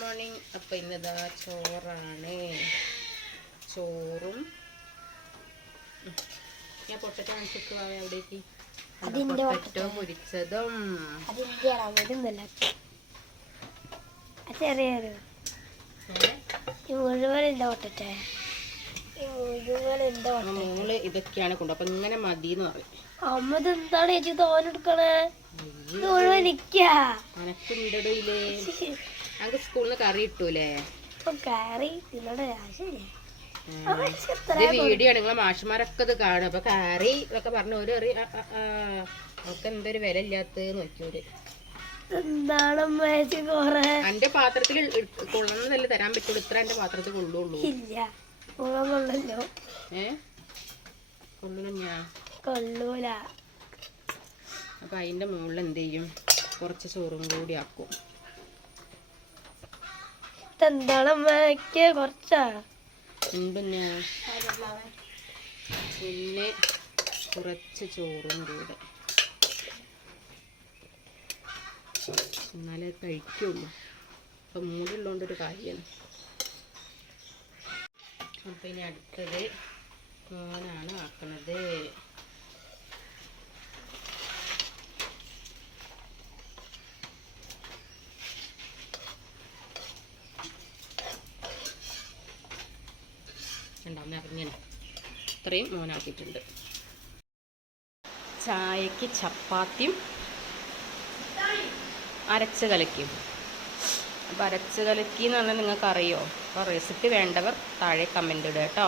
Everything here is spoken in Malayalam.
മോർണിംഗ്. അപ്പം ഇന്നതാ ചോറാണ്. ചോറും ഞാൻ പൊട്ടറ്റോ കാണിച്ചിട്ട് എവിടേക്ക് പൊട്ടറ്റോ പൊരിച്ചതും ചെറിയൊരു മോള് ഇതൊക്കെയാണ് കൊണ്ടു. അപ്പൊ ഇങ്ങനെ മതിന്ന് പറയും. അമ്മ എന്താണ് ചേച്ചി തോനെടുക്കണേ? അനക്കുണ്ടടയില്ലേ? ഞങ്ങക്ക് സ്കൂളിൽ നിന്ന് കറി കിട്ടൂലേ? കറി ഇത് വീഡിയോ ആണ്, നിങ്ങളെ മാഷന്മാരൊക്കെ ഇത് കാണും. അപ്പൊ കറി ഇതൊക്കെ പറഞ്ഞു ഒരു കറി ഒക്കെ എന്തൊരു വില ഇല്ലാത്ത നോക്കിയോര്. എന്റെ പാത്രത്തിൽ കൊള്ളുന്നതല്ലേ തരാൻ പറ്റുള്ളൂ. ഇത്ര എന്റെ പാത്രത്തിൽ കൊള്ളുള്ളൂ. കൊള്ളൂല. അപ്പൊ അതിന്റെ മുകളിൽ എന്ത് ചെയ്യും, കുറച്ച് ചോറും കൂടി ആക്കും. എന്താണ് കുറച്ചാ ഉണ്ട് ഞാൻ. പിന്നെ കുറച്ച് ചോറും കൂടെ, എന്നാലേ കഴിക്കുള്ളൂ. അപ്പം മൂടുള്ളതുകൊണ്ടൊരു കാര്യമാണ്. അപ്പം ഇനി അടുത്തത് മോനാണ് ആക്കണത്. രണ്ടാമത് അറിഞ്ഞാണ് ഇത്രയും മോനാക്കിയിട്ടുണ്ട്. ചായക്ക് ചപ്പാത്തിയും അരച്ച് കലക്കിയും. അപ്പോൾ അരച്ച് കലക്കി എന്ന് പറഞ്ഞാൽ നിങ്ങൾക്ക് അറിയോ? അപ്പോൾ റെസിപ്പി വേണ്ടവർ താഴെ കമൻ്റ് ഇടുക കേട്ടോ.